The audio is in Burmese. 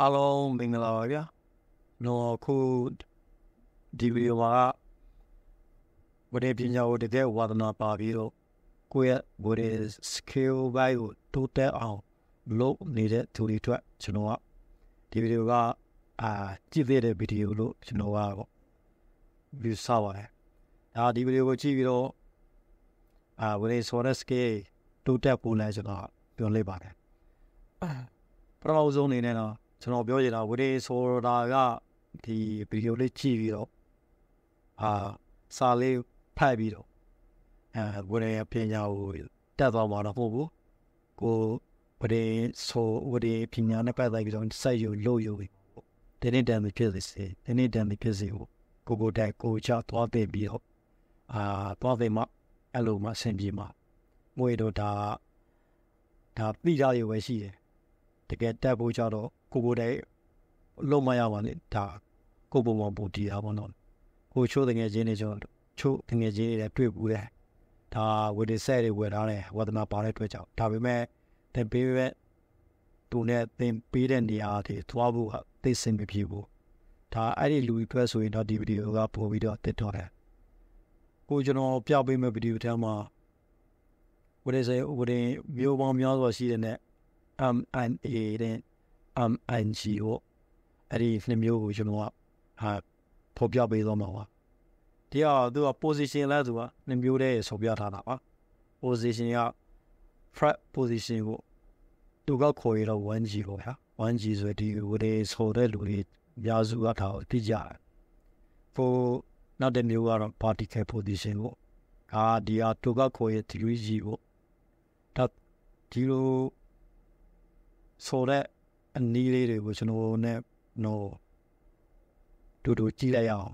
အားလုံးမင်္ဂလာပါဗျာနော်ခုဒီဗီဒီယိုမှာဝတ္ထုပညာကိုတကယ်ဝါသနာပါပြီးတော့ကိုယ့်ရဲ့ what is skill by ကိုတိုးတက်အောင်လုပ်နေတဲ့သူတွေအတွက်ကျွန်တော်ကဒီဗီဒီယိုကကြည့်သေးတဲ့ဗီဒီယိုလို့ကျွန်တော်ကတော့ view စပါတယ်ဒီဗီဒီယိုကိုကြည့်ပြီးတော့what is for the skill တိုးတက်ဖို့လဲကျွန်တော်ပြောလိုက်ပါတယ်ပထမဆုံးအနေနဲ့တော့ကျွန်တော်ပြောချင်တာဝေဆိုတာကဒီဗီဒီယိုလေးကြည့်ပြီးတော့စာလေးဖတ်ပြီးတော့ဝေပညာကိုတက်သွားမှာတော့မဟုတ်ဘူးကိုဝေပညာနဲ့ပတ်သက်ပြီးတော့စိုက်ယူလို့ယူဒီနေ့တန်ဖြစ်စေဒီနေ့တန်ဖြစ်စေကိုတက်ကိုချသွားသိပြီးတော့သွားသိမှအဲ့လိုမှဆင်ပြေမှာငွေတော့ဒါသိကြရပဲရှိတယ်တကယ်တက်ဖို့ကြတော့ကိုတဲ့လုံးမရပါနဲ့ဒါကိုပုံပုံပူတီတာပေါ့နော်ကိုချိုးတငယ်ချင်းတွေကျွန်တော်ချိုးတငယ်ချင်းတွေတွေ့ဘူးတယ်ဒါဝေဒီဆက်တွေဝယ်ထားတယ်ဝါသနာပါတဲ့အတွက်ကြောင့်ဒါပေမဲ့တင်ပေးမဲ့သူနဲ့တင်ပေးတဲ့နေရာတွေသွားဖို့သိစင်မဖြစ်ဘူးဒါအဲ့ဒီလူတွေအတွက်ဆိုရင်တော့ဒီဗီဒီယိုကပို့ပြီးတော့တက်တော့တယ်ကိုကျွန်တော်ပြပေးမဲ့ဗီဒီယိုထဲမှာဝေဒီမျိုးပေါင်းများစွာရှိတဲ့နဲ့MNA တဲ့ MNG ကိုအဲ့ဒီနှစ်မျိုးကိုကျွန်တော်ကဖော်ပြပေးသွားမှာပါဒီသူက position လဲသူကနှစ်မျိုးတည်းဆော်ပြထားတာပါ position က fret position ကိုသူကခေါ်ရတော့ 1G ပေါ့ဗျာ 1G ဆိုဒီဝေဆိုတဲ့လူတွေများစုကထားကိုသိကြတယ်for နောက်တစ်မျိုးကတော့ vertical position ကိုဒီသူကခေါ်ရ 3G ကိုဒါဒီလိုဆိုတဲ့အနည်းလေးတွေကိုကျွန်တော်နဲ့တူကြည့်လိုက်ရအောင်